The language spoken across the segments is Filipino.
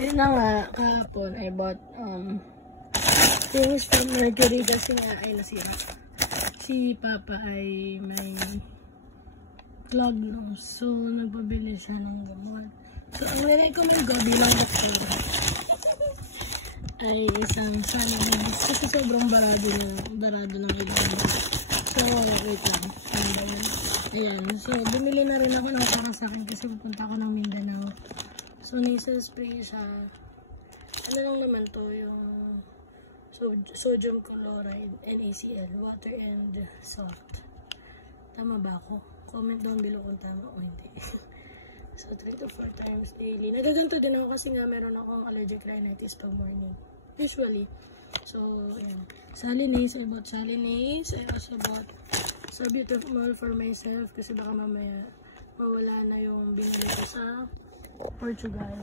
Ayun na nga, kahapon I bought things from Mercury kasi nga ay nasira. Si Papa ay may clog nose. So, nagpabili siya ng gamot. So, ang nirecommend ko bilang doktor ay isang Sanadis. Kasi sobrang barado ng ilong. So, wait lang. Ano ba yun? Ayan. So, bumili na rin ako ng para sa akin kasi pupunta ako ng Mindanao. So, nasal spray siya. Ano lang naman to, yung sodium chloride, NaCl, water and salt. Tama ba ako? Comment down below kung tama o hindi. So, 3 to 4 times daily. Nagaganto din ako kasi nga meron akong allergic rhinitis pag morning. Usually. So, ayan. Salinase. I bought Salinase. I also bought Sorbitrol for myself kasi baka mamaya mawala na yung binili ko sa Portugal.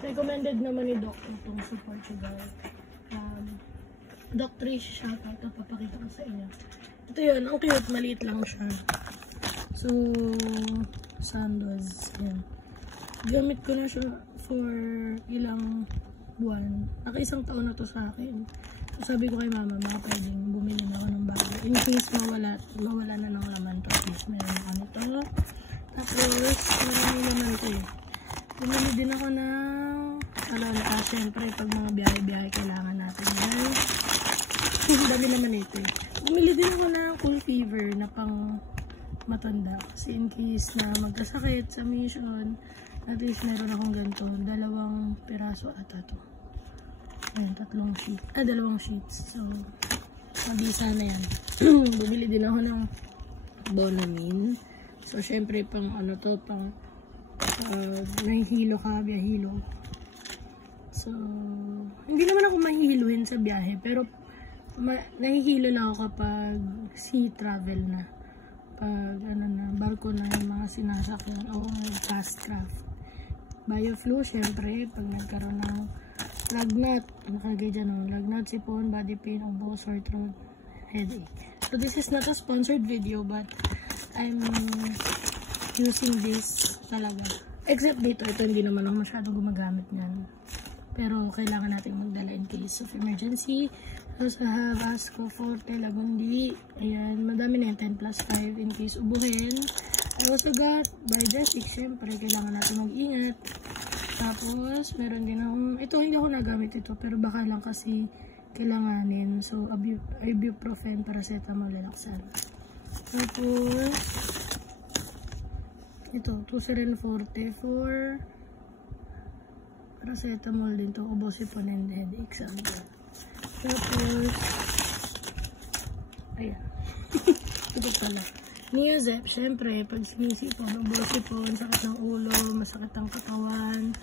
Recommended naman ni Doc itong sa Portugal. Doc Trish, shoutout. Papakita ko sa inyo. Ito yun. Ang cute. Maliit lang siya. So, Sandoz. Yan. Gamit ko na siya for ilang buwan. Naka-isang taon na to sa akin. So, sabi ko kay mama, pwedeng bumili na ako ng bago. In case mawala na ng laman to. At least meron ako nito. Tapos, marami naman to eh. Bumili din ako ng alonka. Siyempre, pag mga biyahe-biyahe kailangan natin yan. Dami naman ito eh. Bumili din ako ng Cool Fever na pang matanda. Kasi in case na magkasakit sa mission, at least meron akong ganito. 2 piraso ata to. Ayan, 3 sheets. 2 sheets. So, mabisa na yan. Bumili din ako ng Bonamine. So, syempre, pang ano to, pang nahihilo ka, biyahilo. So, hindi naman ako mahihiluhin sa biyahe, pero nahihilo na ako kapag sea travel na. Pag ano na, barko na yung mga sinasakyan o fast craft. Bioflu, syempre, pag nagkaroon ng lagnat, nakalagay dyan o, lagnat, sipon, body pain, ubo, sore throat, headache. So, this is not a sponsored video, but I'm using this talaga. Except dito, ito hindi naman ako masyadong gumagamit niyan. Pero kailangan natin magdala in case of emergency. I also have Ascoforte, Lagundi. Ayan, madami na yan, 10+5 in case ubuhin. I also got Biogesic, syempre, kailangan natin mag-ingat. Tapos, meron din akong, ito hindi ako nagamit ito, pero baka lang kasi kailanganin. So, ibuprofen, paracetamol, relaxan. Tapos, ito, Tucerin Forte for paracetamol din to, ubosipon and headache. Tapos, ayan. Ito pala. Neozep, syempre, pag sinisipon, ubosipon, sakit ng ulo, masakit ang katawan,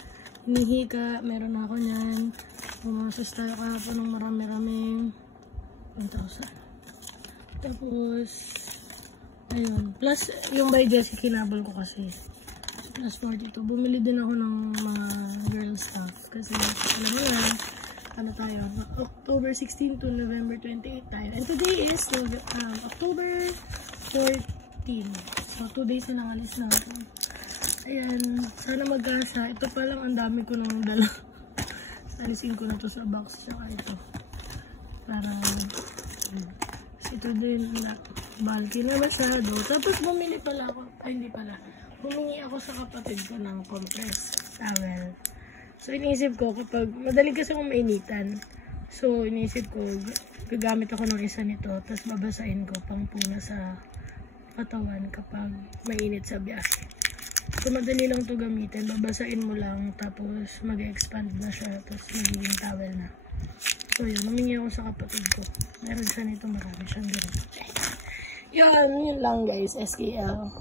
hinihika, meron ako niyan. Bumasos tayo kahapon ng marami-raming 1,000. Tapos, ayun. Plus, yung Biogesic kinabal ko kasi. Plus 42. Bumili din ako ng mga girl stuff. Kasi, alam mo na, ano tayo, October 16 to November 28 tayo. And today is October 14. So, 2 days na nangalis na ako. Ayan, sana magkasya. Ito pa lang, ang dami ko nang dala. Salisin ko na to sa box. Tsaka ito. Para, ito din, bulky na masyado. Tapos, bumili pala ako. Ay, hindi pala. Humingi ako sa kapatid ko ng compressed towel. So, iniisip ko kapag, madaling kasi akong mainitan. So, iniisip ko, gagamit ako ng isa nito, tapos babasahin ko pang puna sa katawan kapag mainit sa biyahe. So, madali lang to gamitin. Babasahin mo lang, tapos mag-expand na siya, tapos magiging towel na. So, yun. Humingi ako sa kapatid ko. Meron siya nito, marami siyang ganito. Yun lang guys, SKL.